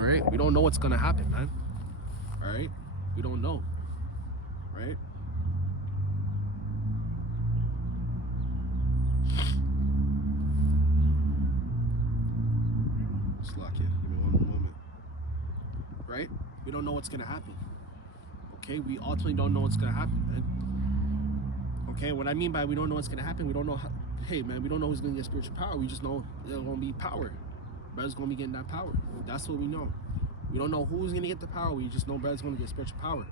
All right, we don't know what's gonna happen, man. All right, we don't know, right? Just lock it. Give me one moment. Right? We don't know what's gonna happen. Okay, we ultimately don't know what's gonna happen, man. Okay, what I mean by we don't know what's gonna happen, we don't know how. Hey, man, we don't know who's gonna get spiritual power. We just know there's gonna be power. Brother's gonna be getting that power. That's what we know. We don't know who's gonna get the power. We just know brother's gonna get spiritual power.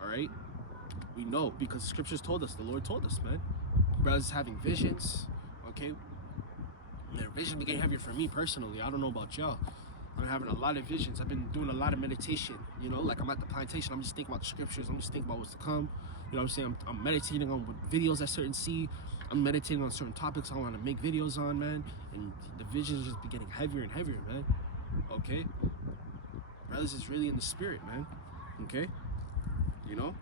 All right, we know because scriptures told us. The Lord told us, man. Brothers having visions. Okay, their vision became heavier for me personally. I don't know about y'all. I'm having a lot of visions. I've been doing a lot of meditation. You know, like I'm at the plantation. I'm just thinking about the scriptures. I'm just thinking about what's to come. You know what I'm saying? I'm meditating on what videos I certain see. I'm meditating on certain topics I want to make videos on, man. And the visions just be getting heavier and heavier, man. Okay? Brothers is really in the spirit, man. Okay? You know?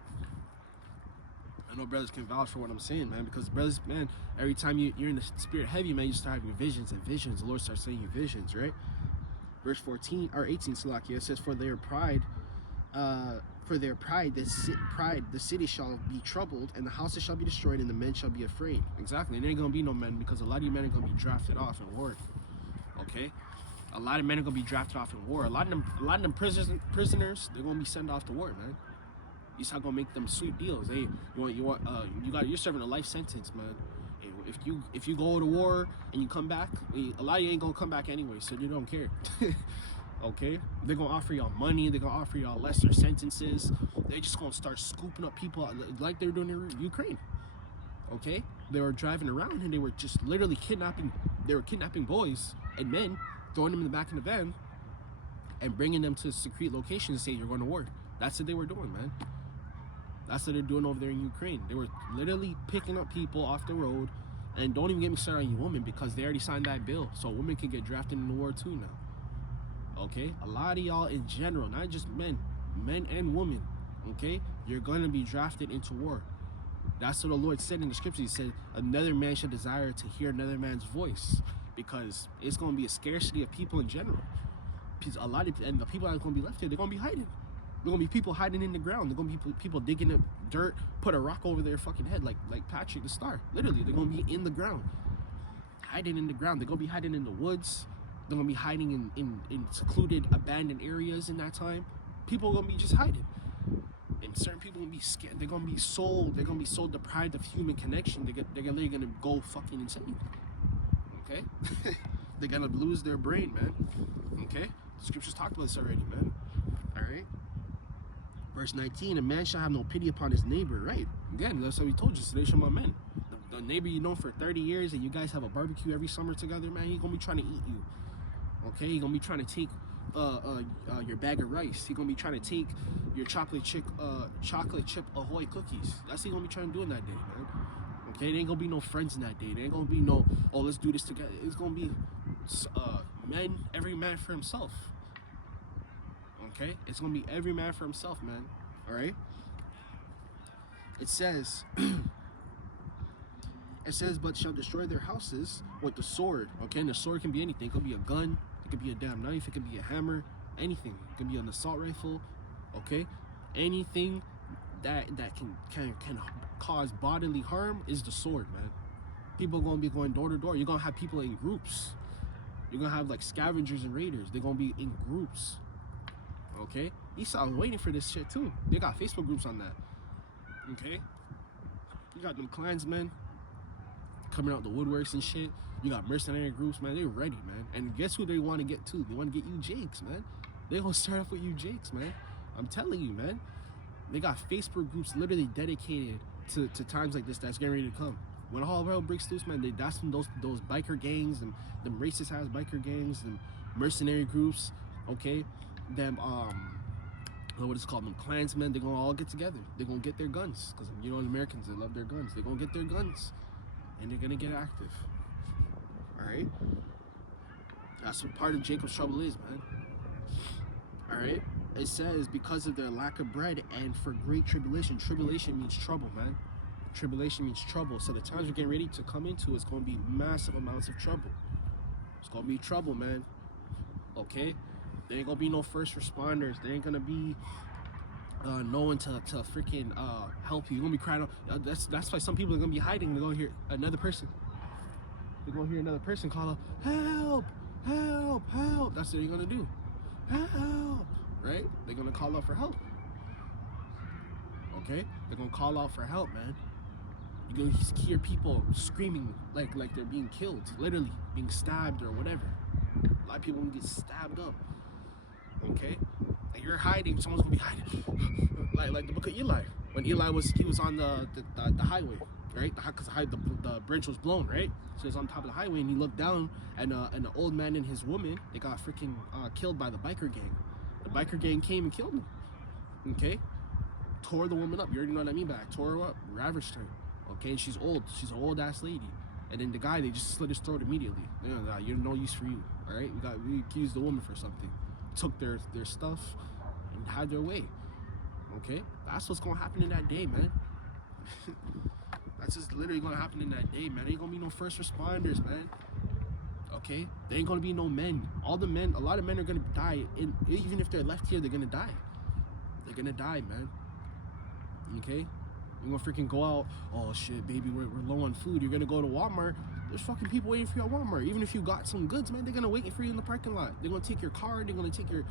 I know brothers can vouch for what I'm saying, man, because brothers, man, every time you're in the spirit heavy, man, you start having visions and visions. The Lord starts sending you visions, right? Verse 14 or 18, Salakia, it says, For their pride, the city shall be troubled, and the houses shall be destroyed, and the men shall be afraid. Exactly, and there ain't gonna be no men because a lot of you men are gonna be drafted off in war. Okay, a lot of men are gonna be drafted off in war. A lot of them prisoners, they're gonna be sent off to war, man. He's not gonna make them sweet deals. Hey, you're serving a life sentence, man. If you go to war and you come back, a lot of you ain't gonna come back anyway, so you don't care. Okay, they're gonna offer y'all money. They're gonna offer y'all lesser sentences. They're just gonna start scooping up people like they're doing in Ukraine. Okay, they were driving around and they were just literally kidnapping. They were kidnapping boys and men, throwing them in the back of the van, and bringing them to secret locations and saying you're going to war. That's what they were doing, man. That's what they're doing over there in Ukraine. They were literally picking up people off the road. And don't even get me started on you women because they already signed that bill. So women can get drafted into war too now. Okay? A lot of y'all in general, not just men and women, okay? You're going to be drafted into war. That's what the Lord said in the scripture. He said, another man should desire to hear another man's voice because it's going to be a scarcity of people in general. And the people that are going to be left here, they're going to be hiding. There are going to be people hiding in the ground. There are going to be people digging up dirt, put a rock over their fucking head like Patrick the Star. Literally, they're going to be in the ground. Hiding in the ground. They're going to be hiding in the woods. They're going to be hiding in secluded, abandoned areas in that time. People are going to be just hiding. And certain people are going to be scared. They're going to be so deprived of human connection. They're literally going to go fucking insane. Okay? They're going to lose their brain, man. Okay? The scriptures talked about this already, man. All right? Verse 19, a man shall have no pity upon his neighbor, right? Again, that's what we told you, Sedition Among Men. The neighbor you know for 30 years and you guys have a barbecue every summer together, man, he's going to be trying to eat you. Okay? He's going to be trying to take your bag of rice. He's going to be trying to take your chocolate chip Ahoy cookies. That's what he's going to be trying to do in that day, man. Okay? There ain't going to be no friends in that day. There ain't going to be no, oh, let's do this together. It's going to be every man for himself. Okay, it's gonna be every man for himself, man. All right. It says, but shall destroy their houses with the sword. Okay, and the sword can be anything. It could be a gun. It could be a damn knife. It could be a hammer. Anything. It could be an assault rifle. Okay, anything that can cause bodily harm is the sword, man. People are gonna be going door to door. You're gonna have people in groups. You're gonna have like scavengers and raiders. They're gonna be in groups. Okay, Esau's waiting for this shit too. They got Facebook groups on that. Okay, you got them clansmen coming out the woodworks and shit. You got mercenary groups, man. They're ready, man. And guess who they want to get to? They want to get you Jakes, man. They gonna start off with you Jakes, man. I'm telling you, man. They got Facebook groups literally dedicated to times like this that's getting ready to come. When all hell breaks loose, man, that's when those biker gangs and them racist ass biker gangs and mercenary groups, okay, them what is it called, them clansmen, they're gonna all get together. They're gonna get their guns because you know Americans, they love their guns. They're gonna get their guns and they're gonna get active. All right, that's what part of Jacob's trouble is, man. All right, it says because of their lack of bread and for great tribulation. Tribulation means trouble, man. Tribulation means trouble. So the times we're getting ready to come into is going to be massive amounts of trouble. It's going to be trouble, man. Okay? There ain't gonna be no first responders. There ain't gonna be no one to freaking help you. You're gonna be crying out. That's why some people are gonna be hiding. They're gonna hear another person. They're gonna hear another person call out, help, help, help. That's what you're gonna do. Help, right? They're gonna call out for help. Okay? They're gonna call out for help, man. You're gonna hear people screaming like they're being killed, literally being stabbed or whatever. A lot of people gonna get stabbed up. Okay? And you're hiding, someone's gonna be hiding. like the book of Eli. When Eli was on the highway, right? Because the bridge was blown, right? So he was on top of the highway and he looked down and an old man and his woman, they got freaking killed by the biker gang. The biker gang came and killed them. Okay? Tore the woman up. You already know what I mean by that. Tore her up, ravaged her. Okay, and she's old. She's an old ass lady. And then the guy, they just slit his throat immediately. You're no use for you. All right, we accused the woman for something, took their stuff, and had their way. Okay, that's what's gonna happen in that day, man. That's just literally gonna happen in that day, man. There ain't gonna be no first responders, man. Okay, there ain't gonna be no men. All the men, a lot of men are gonna die. Even if they're left here, they're gonna die. They're gonna die, man. Okay. You're gonna freaking go out, oh shit, baby, we're low on food. You're gonna go to Walmart. There's fucking people waiting for you at Walmart. Even if you got some goods, man, they're gonna wait for you in the parking lot. They're gonna take your car. They're gonna take your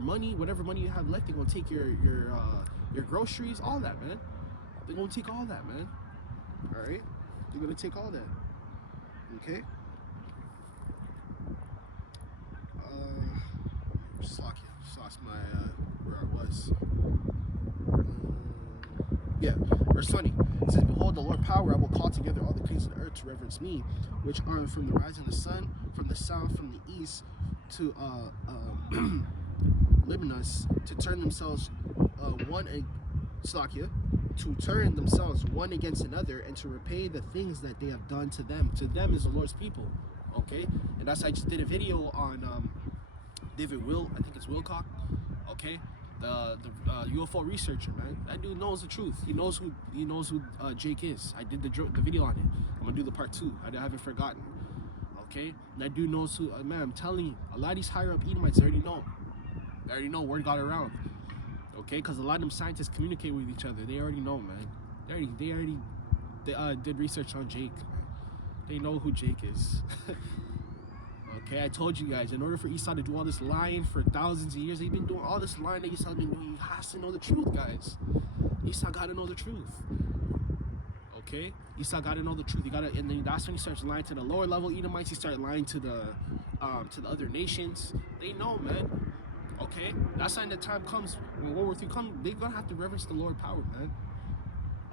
money, whatever money you have left. They're gonna take your groceries, all that, man. They're gonna take all that, man. All right, they're gonna take all that. Okay. Just lost my where I was. Yeah, verse 20. It says, behold, the Lord power, I will call together all the kings of the earth to reverence me, which are from the rising of the sun, from the south, from the east, to Libanus, to turn themselves to turn themselves one against another, and to repay the things that they have done to them. To them is the Lord's people. Okay? And that's I just did a video on David I think it's Wilcock. Okay? The UFO researcher, man. That dude knows the truth. He knows who Jake is. I did the video on it. I'm gonna do the part 2. I haven't forgotten. Okay, that dude knows who. Man, I'm telling you, a lot of these higher up Edomites already know. They already know. Word got around. Okay, because a lot of them scientists communicate with each other. They already know, man. They already did research on Jake. Man. They know who Jake is. Okay, I told you guys, in order for Esau to do all this lying for thousands of years, they've been doing all this lying that Esau's been doing. He has to know the truth, guys. Esau got to know the truth. Okay? Esau got to know the truth. And then that's when he starts lying to the lower level Edomites. He started lying to the other nations. They know, man. Okay? That's when the time comes, when World War III comes, they're going to have to reverence the Lord power, man.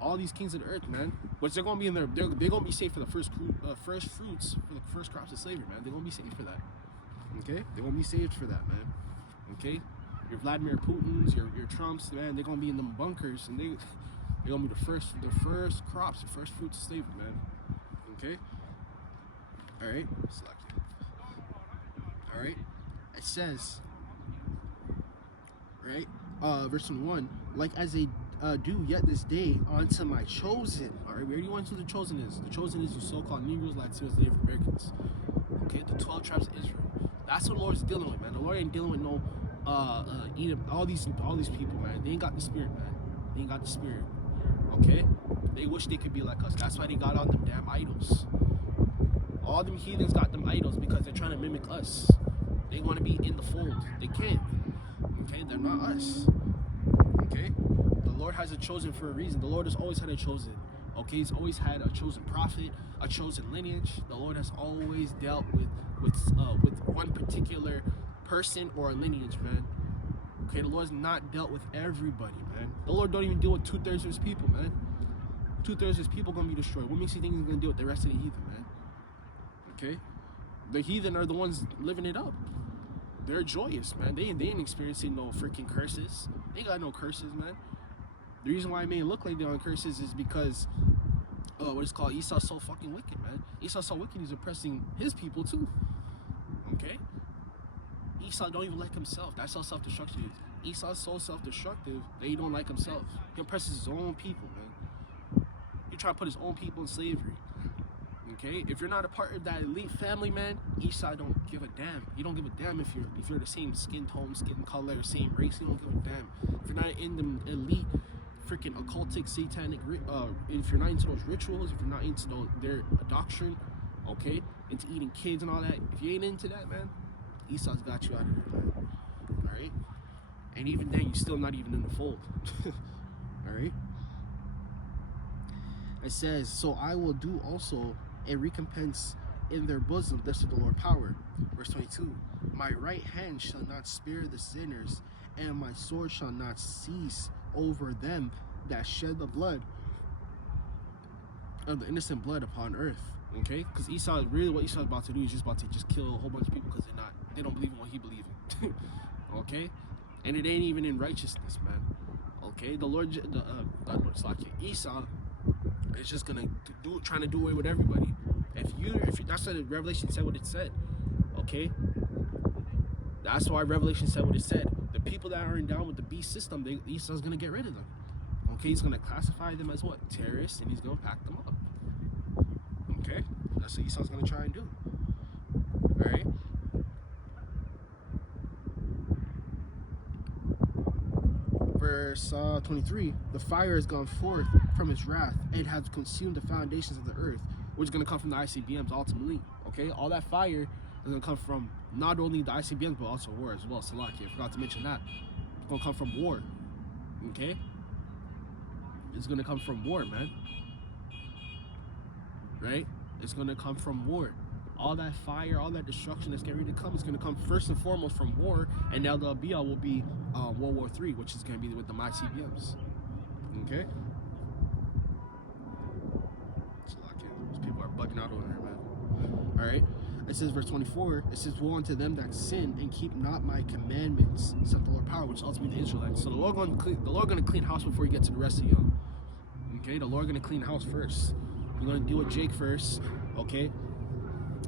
All these kings of the earth, man. But they're gonna be in there. They're gonna be saved for the first fruits, for the first crops of slavery, man. They're gonna be saved for that. Okay, they're gonna be saved for that, man. Okay, your Vladimir Putins, your Trumps, man. They're gonna be in them bunkers, and they're gonna be the first crops, the first fruits of slavery, man. Okay. All right. All right. It says, right, verse 21, like as they do yet this day unto my chosen. All right, we already went to the chosen is. The chosen is the so-called Negroes, Latinos, Native Americans. Okay, the 12 tribes of Israel. That's what the Lord's dealing with, man. The Lord ain't dealing with no Edom, all these people, man. They ain't got the spirit, man. They ain't got the spirit. Okay, they wish they could be like us. That's why they got all them damn idols. All them heathens got them idols because they're trying to mimic us. They want to be in the fold. They can't. Okay, they're not us. Okay. The Lord has a chosen for a reason. The Lord has always had a chosen. Okay, He's always had a chosen prophet, a chosen lineage. The Lord has always dealt with one particular person or a lineage, man. Okay, the Lord's not dealt with everybody, man. The Lord don't even deal with 2/3 of His people, man. 2/3 of His people gonna be destroyed. What makes you think He's gonna deal with the rest of the heathen, man? Okay, the heathen are the ones living it up. They're joyous, man. They ain't experiencing no freaking curses. They got no curses, man. The reason why it may look like they're on curses is because, what is called, Esau's so fucking wicked, man. Esau's so wicked, he's oppressing his people too. Okay? Esau don't even like himself. That's how self-destruction is. Esau's so self-destructive that he don't like himself. He oppresses his own people, man. He try to put his own people in slavery. Okay, if you're not a part of that elite family, man, Esau don't give a damn. He don't give a damn if you're the same skin tone, skin color, same race. He don't give a damn. If you're not in the elite, freaking occultic, satanic, if you're not into those rituals, if you're not into their doctrine, okay, into eating kids and all that, if you ain't into that, man, Esau's got you out of there, man. All right, and even then, you're still not even in the fold. All right. It says, so I will do also a recompense in their bosom, this is the Lord power. Verse 22, my right hand shall not spare the sinners, and my sword shall not cease over them that shed the blood of the innocent blood upon earth. Okay, because Esau, really what Esau's about to do is just about to kill a whole bunch of people because they don't believe in what he believes in. Okay, and it ain't even in righteousness, man. Okay, Esau is just gonna trying to do away with everybody. If that's why Revelation said what it said. Okay, that's why Revelation said what it said. The people that aren't down with the beast system, Esau's gonna get rid of them. Okay, he's gonna classify them as what? Terrorists, and he's gonna pack them up. Okay, that's what Esau's gonna try and do. All right. Verse 23, the fire has gone forth from his wrath and has consumed the foundations of the earth, which is going to come from the ICBMs ultimately. Okay, all that fire is going to come from not only the ICBMs but also war as well. Salaki, I forgot to mention that. It's going to come from war. Okay, it's going to come from war, man. Right? It's going to come from war. All that fire, all that destruction that's getting ready to come is going to come first and foremost from war, and now the BL will be World War III, which is going to be with the ICBMs. Okay? These people are bugging out over there, man. Alright? It says, verse 24, it says, woe unto them that sin and keep not my commandments, saith the Lord power, which is ultimately the Israelites. So the Lord going to clean house before you get to the rest of y'all. Okay? The Lord going to clean house first. You're going to deal with Jake first. Okay?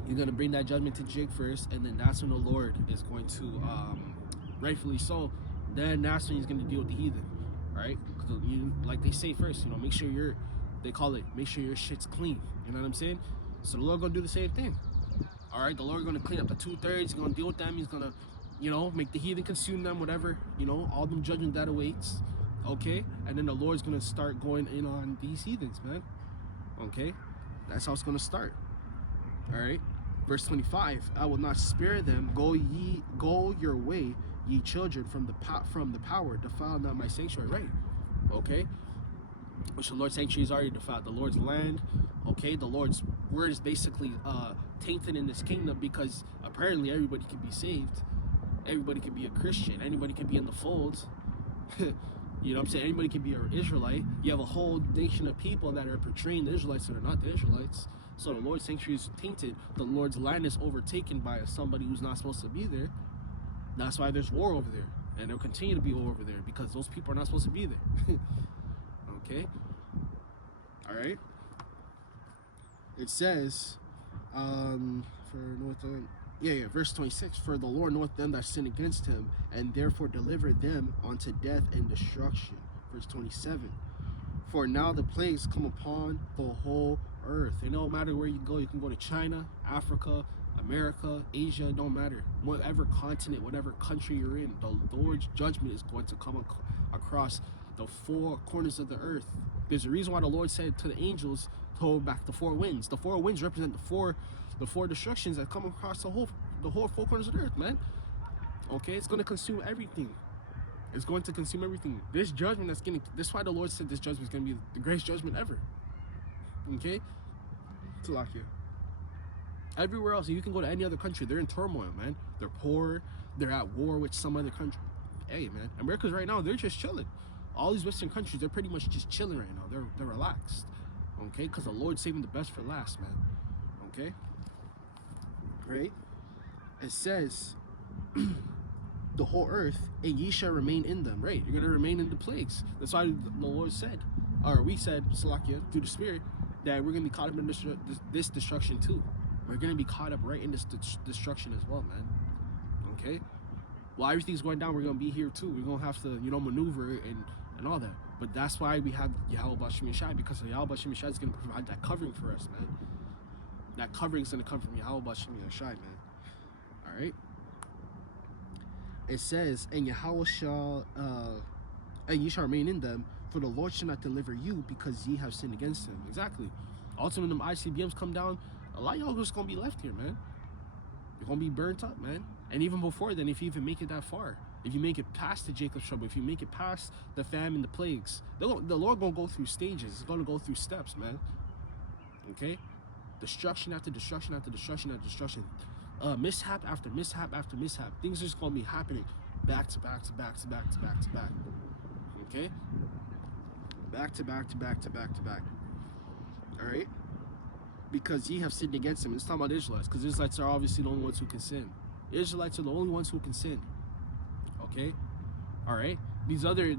You're going to bring that judgment to Jake first, and then that's when the Lord is going to, rightfully so, then that's when he's going to deal with the heathen, right? Like they say first, make sure make sure your shit's clean, you know what I'm saying? So the Lord going to do the same thing, all right? The Lord going to clean up the 2/3, he's going to deal with them, he's going to, make the heathen consume them, whatever, all them judgment that awaits, okay? And then the Lord's going to start going in on these heathens, man, okay? That's how it's going to start, all right? Verse 25, I will not spare them. Go your way, ye children, from the power. Defile not my sanctuary. Right? Okay. Which the Lord's sanctuary is already defiled. The Lord's land. Okay. The Lord's word is basically tainted in this kingdom because apparently everybody can be saved. Everybody can be a Christian. Anybody can be in the fold. You know what I'm saying? Anybody can be an Israelite. You have a whole nation of people that are portraying the Israelites that are not the Israelites. So the Lord's sanctuary is tainted. The Lord's land is overtaken by somebody who's not supposed to be there. That's why there's war over there. And there'll continue to be war over there because those people are not supposed to be there. Okay? All right? It says, verse 26, for the Lord knoweth them that sin against him, and therefore deliver them unto death and destruction. Verse 27, for now the plagues come upon the whole earth. It don't matter where you go. You can go to China, Africa, America, Asia. It don't matter. Whatever continent, whatever country you're in, the Lord's judgment is going to come across the four corners of the earth. There's a reason why the Lord said to the angels to hold back the four winds. The four winds represent the four destructions that come across the whole four corners of the earth, man. Okay, it's going to consume everything. It's going to consume everything. This judgment this is why the Lord said this judgment is going to be the greatest judgment ever. Okay? Salakia. Everywhere else, you can go to any other country, they're in turmoil, man. They're poor, they're at war with some other country. Hey, man, America's right now, they're just chilling. All these Western countries, they're pretty much just chilling right now. They're relaxed. Okay? Because the Lord's saving the best for last, man. Okay? Right? It says, the whole earth, and ye shall remain in them. Right? You're going to remain in the plagues. That's why the Lord said, or we said, Salakia, through the Spirit, that we're going to be caught up in this destruction too. We're going to be caught up right in this destruction as well, man. Okay? While everything's going down, we're going to be here too. We're going to have to, maneuver and all that. But that's why we have Yahawah, because Yahawah is going to provide that covering for us, man. That covering is going to come from Yahawah Shem Yashai, man. All right. It says, and Yahawah shall, and ye shall remain in them, for the Lord shall not deliver you because ye have sinned against him. Exactly. Ultimately, when them ICBMs come down, a lot of y'all just going to be left here, man. You're going to be burnt up, man. And even before then, if you even make it that far, if you make it past the Jacob's trouble, if you make it past the famine, the plagues, the Lord going to go through stages. It's going to go through steps, man. Okay? Destruction after destruction after destruction after destruction. Mishap after mishap after mishap. Things are just going to be happening back to back to back to back to back to back. Okay? Back to back to back to back to back. Alright? Because ye have sinned against him. It's talking about Israelites, because Israelites are obviously the only ones who can sin. Israelites are the only ones who can sin. Okay? Alright? These other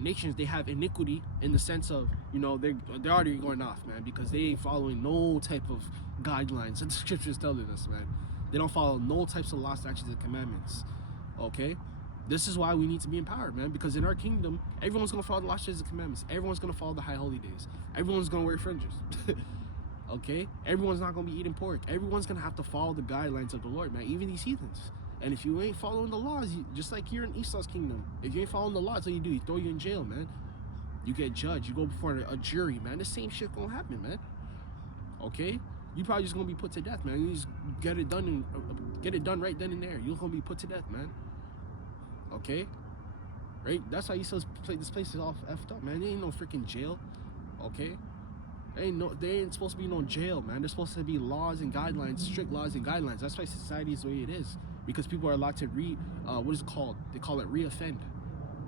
nations, they have iniquity in the sense of, you know, they're already going off, man, because they ain't following no type of guidelines that the scriptures telling us, man. They don't follow no types of law, statutes, and commandments. Okay? This is why we need to be empowered, man, because in our kingdom, everyone's going to follow the law, statutes, and commandments. Everyone's going to follow the high holy days. Everyone's going to wear fringes. Okay? Everyone's not going to be eating pork. Everyone's going to have to follow the guidelines of the Lord, man, even these heathens. And if you ain't following the laws, just like here in Esau's kingdom, if you ain't following the laws, what you do? You throw you in jail, man. You get judged. You go before a jury, man. The same shit gonna happen, man. Okay? You probably just gonna be put to death, man. You just get it done right then and there. You're gonna be put to death, man. Okay? Right? That's why Esau's this place is all effed up, man. There ain't no freaking jail. Okay? There ain't supposed to be no jail, man. There's supposed to be laws and guidelines, strict laws and guidelines. That's why society is the way it is. Because people are allowed to what is it called? They call it reoffend.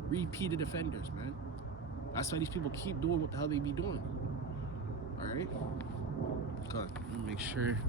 Repeated offenders, man. That's why these people keep doing what the hell they be doing. Alright? Good. Let me make sure.